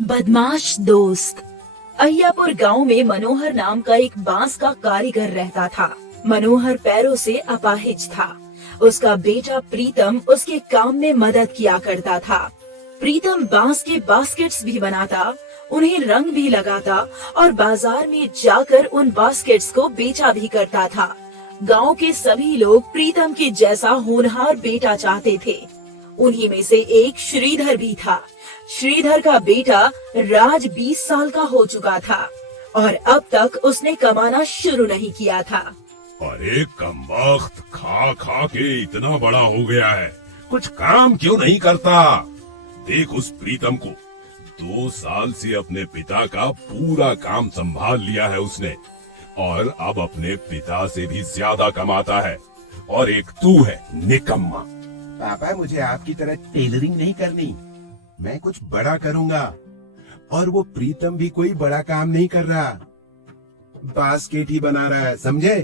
बदमाश दोस्त। अय्यापुर गांव में मनोहर नाम का एक बांस का कारीगर रहता था। मनोहर पैरों से अपाहिज था। उसका बेटा प्रीतम उसके काम में मदद किया करता था। प्रीतम बांस के बास्केट्स भी बनाता, उन्हें रंग भी लगाता और बाजार में जाकर उन बास्केट्स को बेचा भी करता था। गांव के सभी लोग प्रीतम के जैसा होनहार बेटा चाहते थे। उन्हीं में से एक श्रीधर भी था। श्रीधर का बेटा राज 20 साल का हो चुका था और अब तक उसने कमाना शुरू नहीं किया था। अरे कमबख्त, खा खा के इतना बड़ा हो गया है, कुछ काम क्यों नहीं करता? देख उस प्रीतम को, 2 साल से अपने पिता का पूरा काम संभाल लिया है उसने और अब अपने पिता से भी ज्यादा कमाता है। और एक तू है निकम्मा। पापा, मुझे आपकी तरह टेलरिंग नहीं करनी, मैं कुछ बड़ा करूंगा। और वो प्रीतम भी कोई बड़ा काम नहीं कर रहा, बास्केट ही बना रहा है, समझे?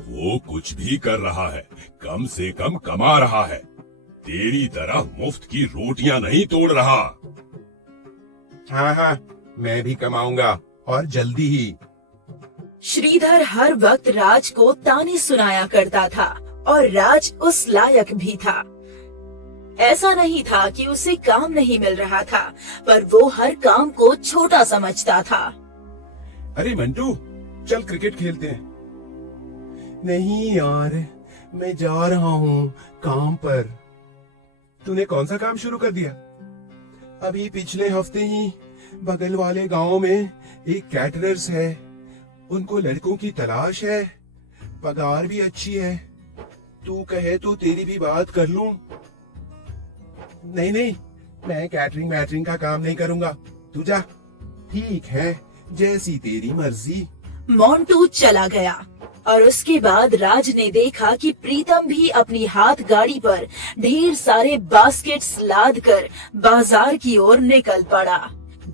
वो कुछ भी कर रहा है, कम से कम कमा रहा है। तेरी तरह मुफ्त की रोटियां नहीं तोड़ रहा। हाँ हाँ, मैं भी कमाऊंगा और जल्दी ही। श्रीधर हर वक्त राज को ताने सुनाया करता था और राज उस लायक भी था। ऐसा नहीं था कि उसे काम नहीं मिल रहा था, पर वो हर काम को छोटा समझता था। अरे मंटू, चल क्रिकेट खेलते हैं। नहीं यार, मैं जा रहा हूँ काम पर। तूने कौन सा काम शुरू कर दिया? अभी पिछले हफ्ते ही बगल वाले गांव में एक कैटरर्स है, उनको लड़कों की तलाश है, पगार भी अच्छी है। तू कहे तो तेरी भी बात कर लूं। नहीं नहीं, मैं कैटरिंग मैटरिंग का काम नहीं करूंगा, तू जा। ठीक है, जैसी तेरी मर्जी। मोंटू चला गया और उसके बाद राज ने देखा कि प्रीतम भी अपनी हाथ गाड़ी पर ढेर सारे बास्केट्स लाद कर बाजार की ओर निकल पड़ा।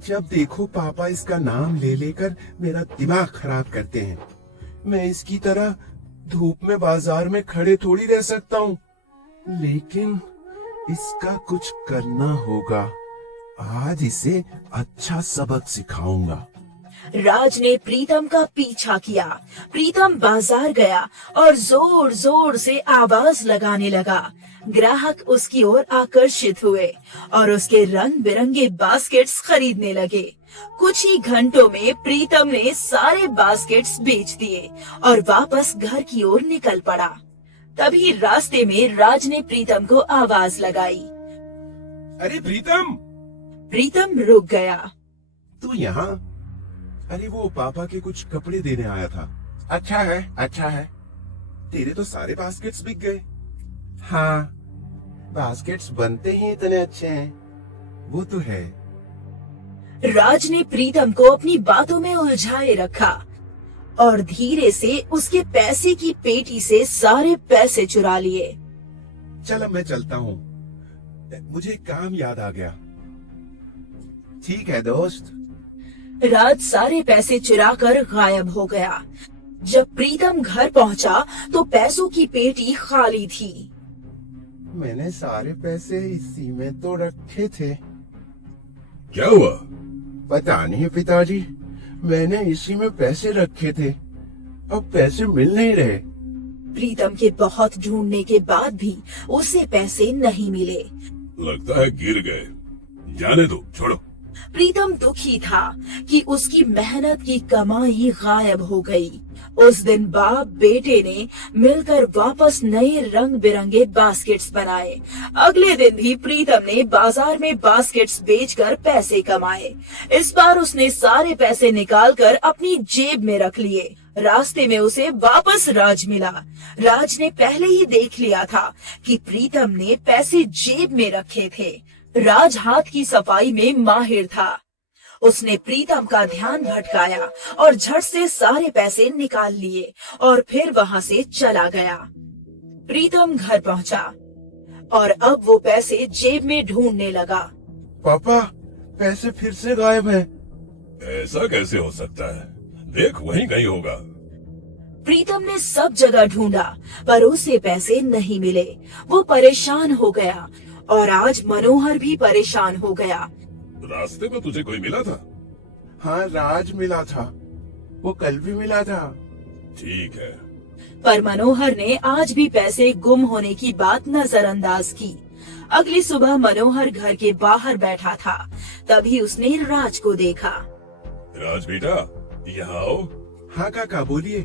जब देखो पापा इसका नाम ले लेकर मेरा दिमाग खराब करते हैं। मैं इसकी तरह धूप में बाजार में खड़े थोड़ी रह सकता हूँ, लेकिन इसका कुछ करना होगा। आज इसे अच्छा सबक सिखाऊंगा। राज ने प्रीतम का पीछा किया। प्रीतम बाजार गया और जोर जोर से आवाज लगाने लगा। ग्राहक उसकी ओर आकर्षित हुए और उसके रंग बिरंगे बास्केट्स खरीदने लगे। कुछ ही घंटों में प्रीतम ने सारे बास्केट्स बेच दिए और वापस घर की ओर निकल पड़ा। तभी रास्ते में राज ने प्रीतम को आवाज लगाई। अरे प्रीतम! प्रीतम रुक गया। तू यहाँ? अरे वो पापा के कुछ कपड़े देने आया था। अच्छा है, अच्छा है। तेरे तो सारे बास्केट्स बिक गए। हाँ, बास्केट्स बनते ही इतने अच्छे हैं, वो तो है। राज ने प्रीतम को अपनी बातों में उलझाए रखा और धीरे से उसके पैसे की पेटी से सारे पैसे चुरा लिए। चल अब मैं चलता हूँ, मुझे काम याद आ गया। ठीक है दोस्त। राज सारे पैसे चुराकर गायब हो गया। जब प्रीतम घर पहुंचा तो पैसों की पेटी खाली थी। मैंने सारे पैसे इसी में तो रखे थे। क्या हुआ? पता नहीं पिताजी, मैंने इसी में पैसे रखे थे, अब पैसे मिल नहीं रहे। प्रीतम के बहुत ढूंढने के बाद भी उसे पैसे नहीं मिले। लगता है गिर गए, जाने दो, छोड़ो। प्रीतम दुखी था कि उसकी मेहनत की कमाई गायब हो गई। उस दिन बाप बेटे ने मिलकर वापस नए रंग बिरंगे बास्केट्स बनाए। अगले दिन भी प्रीतम ने बाजार में बास्केट्स बेचकर पैसे कमाए। इस बार उसने सारे पैसे निकालकर अपनी जेब में रख लिए। रास्ते में उसे वापस राज मिला। राज ने पहले ही देख लिया था कि प्रीतम ने पैसे जेब में रखे थे। राज हाथ की सफाई में माहिर था। उसने प्रीतम का ध्यान भटकाया और झट से सारे पैसे निकाल लिए और फिर वहां से चला गया। प्रीतम घर पहुंचा और अब वो पैसे जेब में ढूंढने लगा। पापा, पैसे फिर से गायब हैं। ऐसा कैसे हो सकता है? देख, वहीं कहीं होगा। प्रीतम ने सब जगह ढूंढा पर उसे पैसे नहीं मिले। वो परेशान हो गया और आज मनोहर भी परेशान हो गया। रास्ते में तुझे कोई मिला था? हाँ, राज मिला था। वो कल भी मिला था। ठीक है। पर मनोहर ने आज भी पैसे गुम होने की बात नजरअंदाज की। अगली सुबह मनोहर घर के बाहर बैठा था, तभी उसने राज को देखा। राज बेटा, यहाँ आओ। हाँ काका, बोलिए।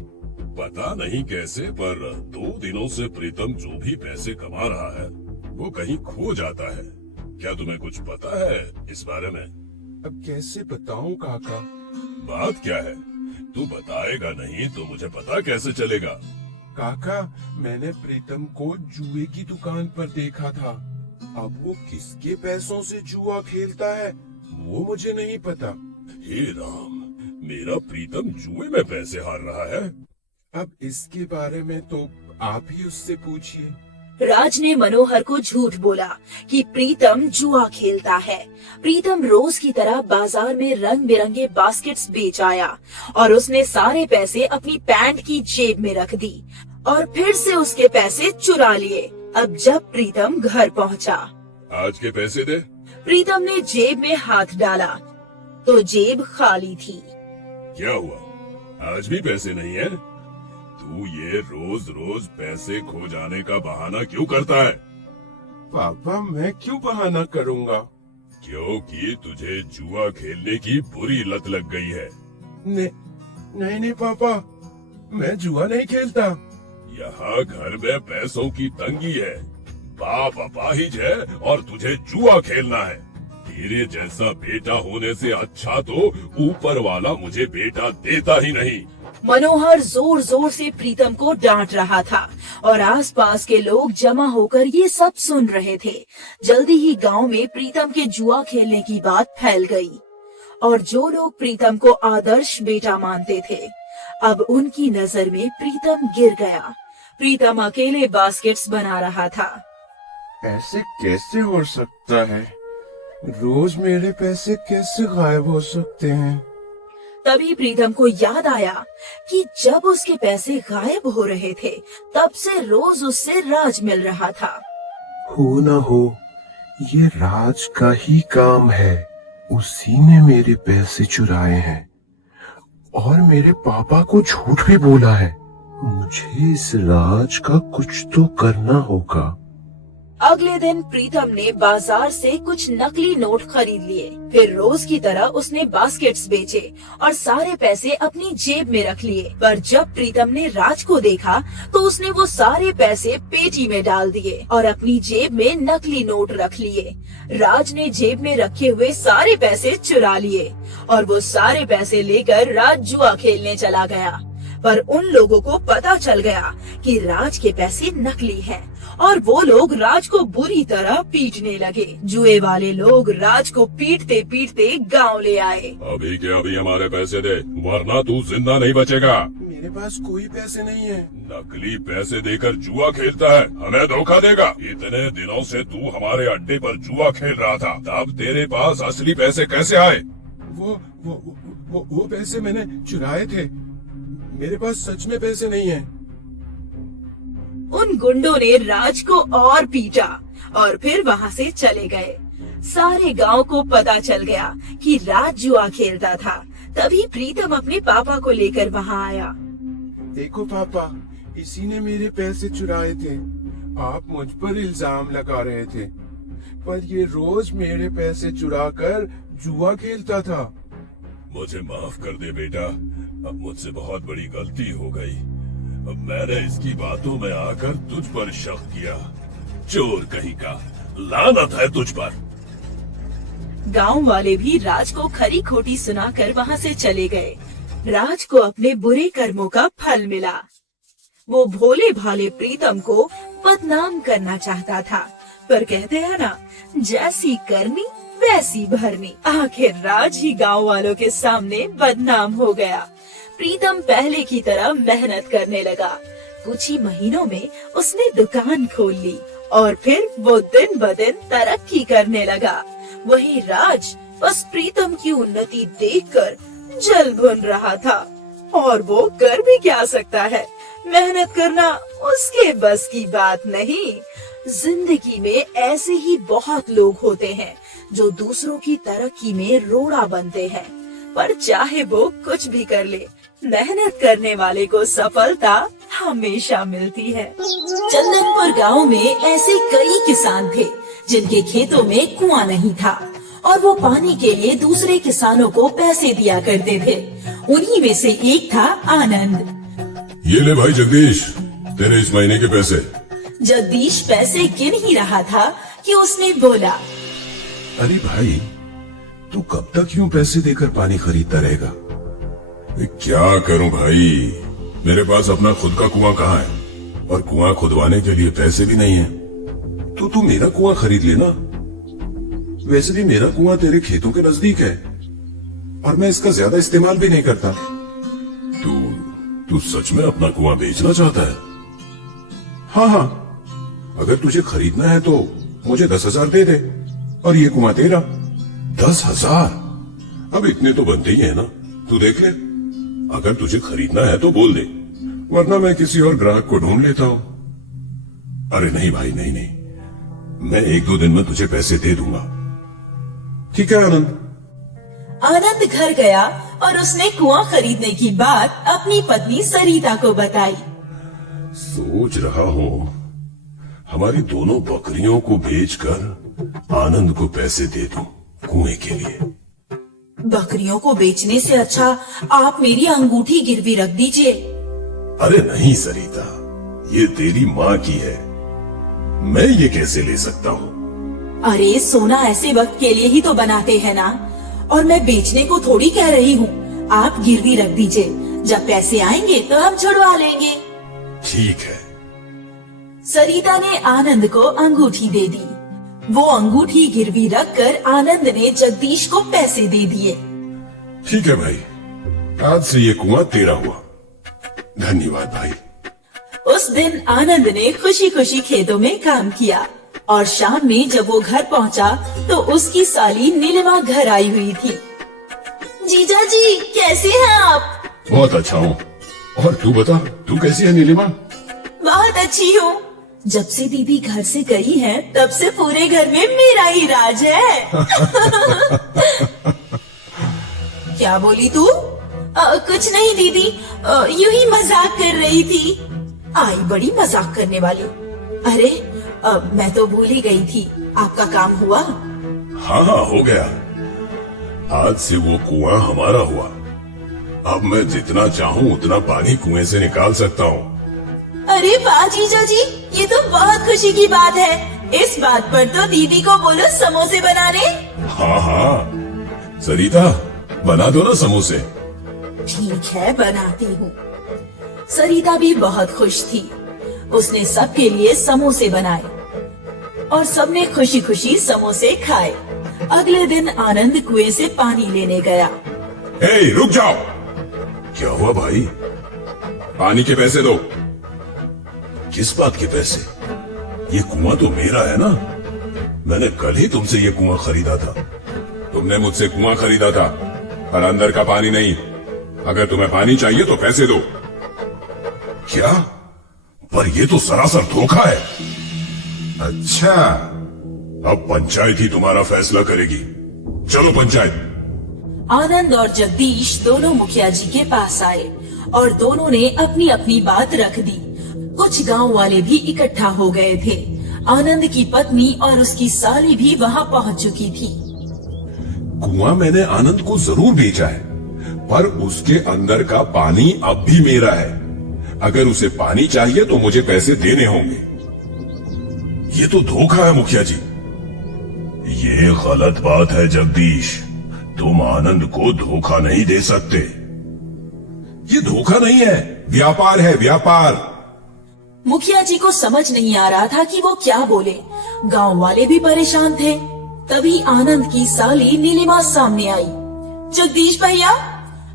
पता नहीं कैसे पर 2 दिनों से प्रीतम जो भी पैसे कमा रहा है वो कहीं खो जाता है। क्या तुम्हें कुछ पता है इस बारे में? अब कैसे बताऊं काका? बात क्या है? तू बताएगा नहीं तो मुझे पता कैसे चलेगा? काका, मैंने प्रीतम को जुए की दुकान पर देखा था। अब वो किसके पैसों से जुआ खेलता है वो मुझे नहीं पता। हे राम, मेरा प्रीतम जुए में पैसे हार रहा है। अब इसके बारे में तो आप ही उससे पूछिए। राज ने मनोहर को झूठ बोला कि प्रीतम जुआ खेलता है। प्रीतम रोज की तरह बाजार में रंग बिरंगे बास्केट्स बेच आया और उसने सारे पैसे अपनी पैंट की जेब में रख दी और फिर से उसके पैसे चुरा लिए। अब जब प्रीतम घर पहुंचा, आज के पैसे दे। प्रीतम ने जेब में हाथ डाला तो जेब खाली थी। क्या हुआ, आज भी पैसे नहीं है? तू ये रोज रोज पैसे खो जाने का बहाना क्यों करता है? पापा, मैं क्यों बहाना करूंगा? क्योंकि तुझे जुआ खेलने की बुरी लत लग गई है। नहीं पापा, मैं जुआ नहीं खेलता। यहाँ घर में पैसों की तंगी है, बाप अपाहिज है और तुझे जुआ खेलना है। तेरे जैसा बेटा होने से अच्छा तो ऊपर वाला मुझे बेटा देता ही नहीं। मनोहर जोर जोर से प्रीतम को डांट रहा था और आसपास के लोग जमा होकर ये सब सुन रहे थे। जल्दी ही गांव में प्रीतम के जुआ खेलने की बात फैल गई और जो लोग प्रीतम को आदर्श बेटा मानते थे, अब उनकी नजर में प्रीतम गिर गया। प्रीतम अकेले बास्केट्स बना रहा था। ऐसे कैसे हो सकता है? रोज मेरे पैसे कैसे गायब हो सकते हैं? तभी प्रीतम को याद आया कि जब उसके पैसे गायब हो रहे थे तब से रोज उससे राज मिल रहा था। हो ना हो, ये राज का ही काम है। उसी ने मेरे पैसे चुराए हैं और मेरे पापा को झूठ भी बोला है। मुझे इस राज का कुछ तो करना होगा। अगले दिन प्रीतम ने बाजार से कुछ नकली नोट खरीद लिए। फिर रोज की तरह उसने बास्केट्स बेचे और सारे पैसे अपनी जेब में रख लिए। पर जब प्रीतम ने राज को देखा तो उसने वो सारे पैसे पेटी में डाल दिए और अपनी जेब में नकली नोट रख लिए। राज ने जेब में रखे हुए सारे पैसे चुरा लिए और वो सारे पैसे लेकर राज जुआ खेलने चला गया। पर उन लोगों को पता चल गया कि राज के पैसे नकली हैं और वो लोग राज को बुरी तरह पीटने लगे। जुए वाले लोग राज को पीटते पीटते गांव ले आए। अभी के अभी हमारे पैसे दे, वरना तू जिंदा नहीं बचेगा। मेरे पास कोई पैसे नहीं है। नकली पैसे देकर जुआ खेलता है, हमें धोखा देगा। इतने दिनों से तू हमारे अड्डे पर जुआ खेल रहा था, तब तेरे पास असली पैसे कैसे आए? वो पैसे मैंने चुराए थे। मेरे पास सच में पैसे नहीं है। उन गुंडों ने राज को और पीटा और फिर वहाँ से चले गए। सारे गांव को पता चल गया कि राज जुआ खेलता था। तभी प्रीतम अपने पापा को लेकर वहाँ आया। देखो पापा, इसी ने मेरे पैसे चुराए थे। आप मुझ पर इल्जाम लगा रहे थे, पर ये रोज मेरे पैसे चुराकर जुआ खेलता था। मुझे माफ कर दे बेटा, अब मुझसे बहुत बड़ी गलती हो गई। अब मैंने इसकी बातों में आकर तुझ पर शक किया। चोर कहीं का, लानत है तुझ पर। गांव वाले भी राज को खरी खोटी सुनाकर वहाँ से चले गए। राज को अपने बुरे कर्मों का फल मिला। वो भोले भाले प्रीतम को बदनाम करना चाहता था, पर कहते हैं ना, जैसी करनी वैसी भरनी। आखिर राज ही गांव वालों के सामने बदनाम हो गया। प्रीतम पहले की तरह मेहनत करने लगा। कुछ ही महीनों में उसने दुकान खोल ली और फिर वो दिन ब दिन तरक्की करने लगा। वहीं राज बस प्रीतम की उन्नति देखकर जल भुन रहा था और वो कर भी क्या सकता है। मेहनत करना उसके बस की बात नहीं। जिंदगी में ऐसे ही बहुत लोग होते हैं जो दूसरों की तरक्की में रोड़ा बनते हैं, पर चाहे वो कुछ भी कर ले, मेहनत करने वाले को सफलता हमेशा मिलती है। चंदनपुर गांव में ऐसे कई किसान थे जिनके खेतों में कुआं नहीं था और वो पानी के लिए दूसरे किसानों को पैसे दिया करते थे। उन्हीं में से एक था आनंद। ये ले भाई जगदीश, तेरे इस महीने के पैसे। जगदीश पैसे गिन ही रहा था कि उसने बोला, अरे भाई, तू कब तक यूं पैसे देकर पानी खरीदता रहेगा? क्या करूं भाई, मेरे पास अपना खुद का कुआं कहाँ है और कुआं खुदवाने के लिए पैसे भी नहीं है। तो तू मेरा कुआं खरीद लेना। वैसे भी मेरा कुआं तेरे खेतों के नजदीक है और मैं इसका ज्यादा इस्तेमाल भी नहीं करता। तू सच में अपना कुआं बेचना चाहता है? हाँ, अगर तुझे खरीदना है तो मुझे 10,000 दे दे और ये कुआं तेरा। 10,000? अब इतने तो बनते ही है ना, तू देख ले। अगर तुझे खरीदना है तो बोल दे, वरना मैं किसी और ग्राहक को ढूंढ लेता हूँ। अरे नहीं भाई, नहीं, मैं 1-2 दिन में तुझे पैसे दे दूंगा। ठीक है आनंद। आनंद घर गया और उसने कुआं खरीदने की बात अपनी पत्नी सरिता को बताई। सोच रहा हूँ हमारी दोनों बकरियों को बेचकर आनंद को पैसे दे दूं कुएं के लिए। बकरियों को बेचने से अच्छा आप मेरी अंगूठी गिरवी रख दीजिए। अरे नहीं सरिता, ये तेरी माँ की है, मैं ये कैसे ले सकता हूँ? अरे सोना ऐसे वक्त के लिए ही तो बनाते हैं ना, और मैं बेचने को थोड़ी कह रही हूँ। आप गिरवी रख दीजिए, जब पैसे आएंगे तो हम छुड़वा लेंगे। ठीक है। सरिता ने आनंद को अंगूठी दे दी। वो अंगूठी गिरवी रखकर आनंद ने जगदीश को पैसे दे दिए। ठीक है भाई, आज से ये कुआं तेरा हुआ। धन्यवाद भाई। उस दिन आनंद ने खुशी खुशी खेतों में काम किया और शाम में जब वो घर पहुंचा तो उसकी साली नीलिमा घर आई हुई थी। जीजा जी, कैसे हैं आप? बहुत अच्छा हूँ। और तू बता, तू कैसी है नीलिमा? बहुत अच्छी हूँ। जब से दीदी घर से गई है तब से पूरे घर में मेरा ही राज है। क्या बोली तू? कुछ नहीं दीदी, यूं ही मजाक कर रही थी। आई बड़ी मजाक करने वाली। अरे मैं तो भूल ही गई थी। आपका काम हुआ? हाँ, हो गया। आज से वो कुआं हमारा हुआ। अब मैं जितना चाहूँ उतना पानी कुएं से निकाल सकता हूँ। अरे वाह जीजा जी, ये तो बहुत खुशी की बात है। इस बात पर तो दीदी को बोलो समोसे बनाने। हाँ, सरिता बना दो ना समोसे। ठीक है, बनाती हूँ। सरिता भी बहुत खुश थी। उसने सबके लिए समोसे बनाए और सबने खुशी खुशी समोसे खाए। अगले दिन आनंद कुएं से पानी लेने गया। हे, रुक जाओ। क्या हुआ भाई? पानी के पैसे दो। किस बात के पैसे? ये कुआं तो मेरा है ना। मैंने कल ही तुमसे ये कुआं खरीदा था। तुमने मुझसे कुआं खरीदा था पर अंदर का पानी नहीं। अगर तुम्हें पानी चाहिए तो पैसे दो। क्या? पर ये तो सरासर धोखा है। अच्छा, अब पंचायत ही तुम्हारा फैसला करेगी। चलो पंचायत। आनंद और जगदीश दोनों मुखिया जी के पास आए और दोनों ने अपनी अपनी बात रख दी। कुछ गांव वाले भी इकट्ठा हो गए थे। आनंद की पत्नी और उसकी साली भी वहां पहुंच चुकी थी। कुआं मैंने आनंद को जरूर बेचा है, पर उसके अंदर का पानी अब भी मेरा है। अगर उसे पानी चाहिए तो मुझे पैसे देने होंगे। ये तो धोखा है मुखिया जी। ये गलत बात है जगदीश। तुम आनंद को धोखा नहीं दे सकते। ये धोखा नहीं है, व्यापार है, व्यापार। मुखिया जी को समझ नहीं आ रहा था कि वो क्या बोले। गांव वाले भी परेशान थे। तभी आनंद की साली नीलिमा सामने आई। जगदीश भैया,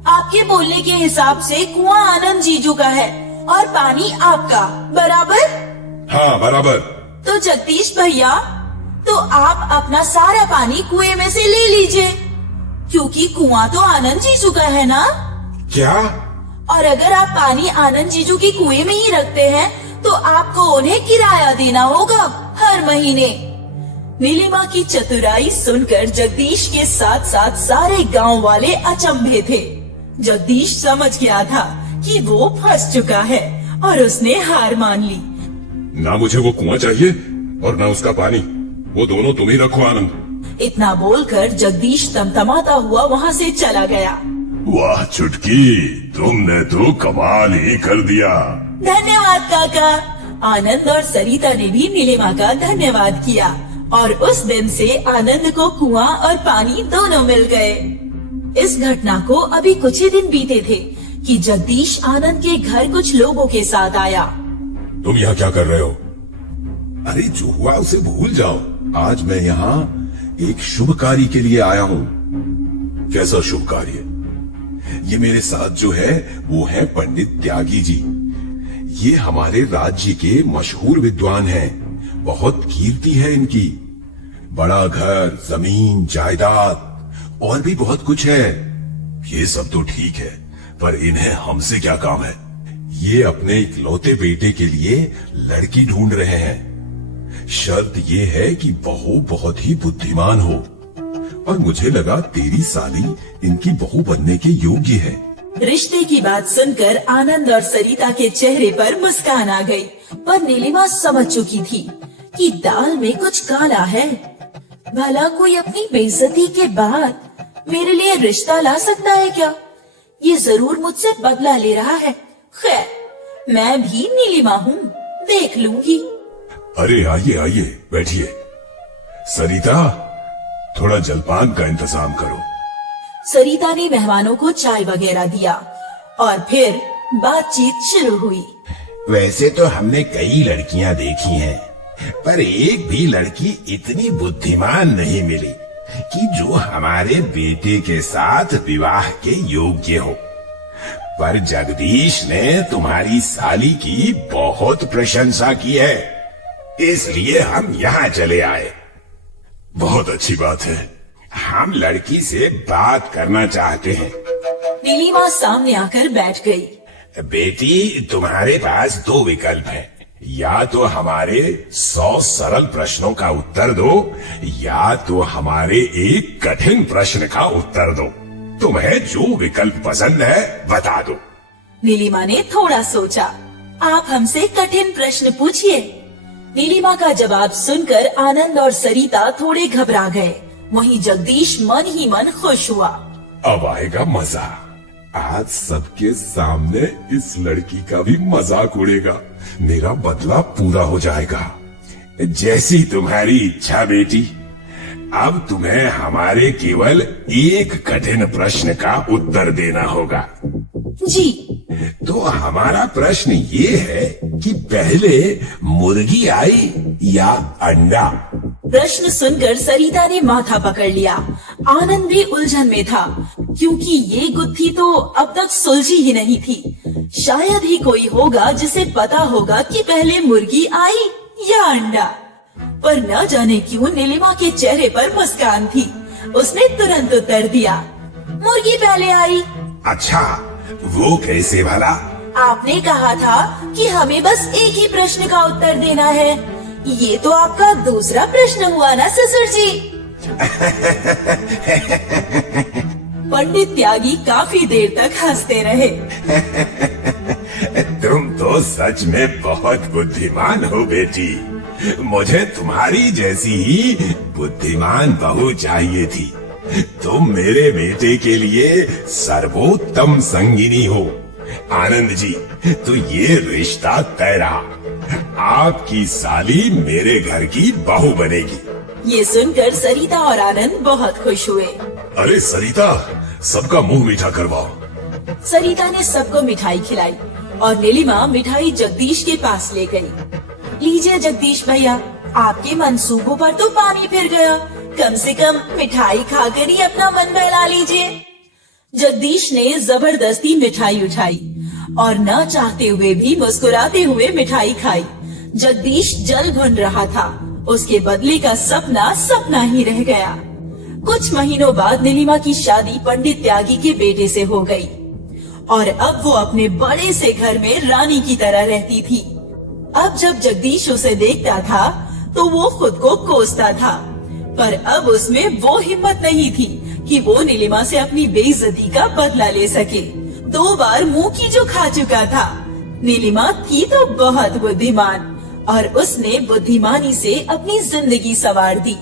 आपके बोलने के हिसाब से कुआं आनंद जीजू का है और पानी आपका, बराबर? हाँ, बराबर। तो जगदीश भैया, तो आप अपना सारा पानी कुएं में से ले लीजिए, क्योंकि कुआं तो आनंद जीजू का है ना। क्या? और अगर आप पानी आनंद जीजू की कुएं में ही रखते हैं तो आपको उन्हें किराया देना होगा हर महीने। नीलिमा की चतुराई सुनकर जगदीश के साथ साथ सारे गांव वाले अचंभे थे। जगदीश समझ गया था कि वो फंस चुका है और उसने हार मान ली। ना मुझे वो कुआं चाहिए और ना उसका पानी, वो दोनों तुम ही रखो आनंद। इतना बोलकर जगदीश तमतमाता हुआ वहाँ से चला गया। वाह चुटकी, तुमने तो कमाल ही कर दिया। धन्यवाद काका। आनंद और सरिता ने भी नीलिमा का धन्यवाद किया और उस दिन से आनंद को कुआं और पानी दोनों मिल गए। इस घटना को अभी कुछ ही दिन बीते थे कि जगदीश आनंद के घर कुछ लोगों के साथ आया। तुम यहाँ क्या कर रहे हो? अरे जो हुआ उसे भूल जाओ। आज मैं यहाँ एक शुभ कार्य के लिए आया हूँ। कैसा शुभ कार्य? ये मेरे साथ जो है वो है पंडित त्यागी जी। ये हमारे राज्य के मशहूर विद्वान हैं। बहुत कीर्ति है इनकी। बड़ा घर, जमीन, जायदाद और भी बहुत कुछ है। ये सब तो ठीक है, पर इन्हें हमसे क्या काम है? ये अपने इकलौते बेटे के लिए लड़की ढूंढ रहे हैं। शर्त ये है कि बहू बहुत ही बुद्धिमान हो और मुझे लगा तेरी साली इनकी बहू बनने के योग्य है। रिश्ते की बात सुनकर आनंद और सरिता के चेहरे पर मुस्कान आ गई, पर नीलिमा समझ चुकी थी कि दाल में कुछ काला है। भला कोई अपनी बेइज्जती के बाद मेरे लिए रिश्ता ला सकता है क्या? ये जरूर मुझसे बदला ले रहा है। खैर, मैं भी नीलिमा हूँ, देख लूंगी। अरे आइए आइए, बैठिए। सरिता, थोड़ा जलपान का इंतजाम करो। सरिता ने मेहमानों को चाय वगैरह दिया और फिर बातचीत शुरू हुई। वैसे तो हमने कई लड़कियां देखी हैं, पर एक भी लड़की इतनी बुद्धिमान नहीं मिली कि जो हमारे बेटे के साथ विवाह के योग्य हो। पर जगदीश ने तुम्हारी साली की बहुत प्रशंसा की है, इसलिए हम यहाँ चले आए। बहुत अच्छी बात है। हम लड़की से बात करना चाहते हैं। नीलिमा सामने आकर बैठ गई। बेटी, तुम्हारे पास दो विकल्प हैं। या तो हमारे 100 सरल प्रश्नों का उत्तर दो, या तो हमारे एक कठिन प्रश्न का उत्तर दो। तुम्हें जो विकल्प पसंद है बता दो। नीलिमा ने थोड़ा सोचा। आप हमसे कठिन प्रश्न पूछिए। नीलिमा का जवाब सुनकर आनंद और सरिता थोड़े घबरा गए। वहीं जगदीश मन ही मन खुश हुआ। अब आएगा मजा। आज सबके सामने इस लड़की का भी मजाक उड़ेगा। मेरा बदला पूरा हो जाएगा। जैसी तुम्हारी इच्छा बेटी। अब तुम्हें हमारे केवल एक कठिन प्रश्न का उत्तर देना होगा। जी। तो हमारा प्रश्न ये है कि पहले मुर्गी आई या अंडा? प्रश्न सुनकर सरिता ने माथा पकड़ लिया। आनंद भी उलझन में था, क्योंकि ये गुत्थी तो अब तक सुलझी ही नहीं थी। शायद ही कोई होगा जिसे पता होगा कि पहले मुर्गी आई या अंडा। पर न जाने क्यों नीलिमा के चेहरे पर मुस्कान थी। उसने तुरंत उत्तर दिया, मुर्गी पहले आई। अच्छा, वो कैसे भला? आपने कहा था कि हमें बस एक ही प्रश्न का उत्तर देना है। ये तो आपका दूसरा प्रश्न हुआ ना ससुर जी। पंडित त्यागी काफी देर तक हंसते रहे। तुम तो सच में बहुत बुद्धिमान हो बेटी। मुझे तुम्हारी जैसी ही बुद्धिमान बहू चाहिए थी। तुम मेरे बेटे के लिए सर्वोत्तम संगिनी हो। आनंद जी, तो ये रिश्ता तय रहा। आपकी साली मेरे घर की बहू बनेगी। ये सुनकर सरिता और आनंद बहुत खुश हुए। अरे सरिता, सबका मुंह मीठा करवाओ। सरिता ने सबको मिठाई खिलाई और नीलिमा मिठाई जगदीश के पास ले गई। लीजिए जगदीश भैया, आपके मंसूबों पर तो पानी फिर गया। कम से कम मिठाई खाकर ही अपना मन बहला लीजिए। जगदीश ने जबरदस्ती मिठाई उठाई और न चाहते हुए भी मुस्कुराते हुए मिठाई खाई। जगदीश जल भुन रहा था। उसके बदले का सपना सपना ही रह गया। कुछ महीनों बाद नीलिमा की शादी पंडित त्यागी के बेटे से हो गई और अब वो अपने बड़े से घर में रानी की तरह रहती थी। अब जब जगदीश उसे देखता था तो वो खुद को कोसता था। पर अब उसमें वो हिम्मत नहीं थी कि वो नीलिमा से अपनी बेइज्जती का बदला ले सके। 2 बार मुंह की जो खा चुका था। नीलिमा थी तो बहुत बुद्धिमान और उसने बुद्धिमानी से अपनी जिंदगी संवार दी।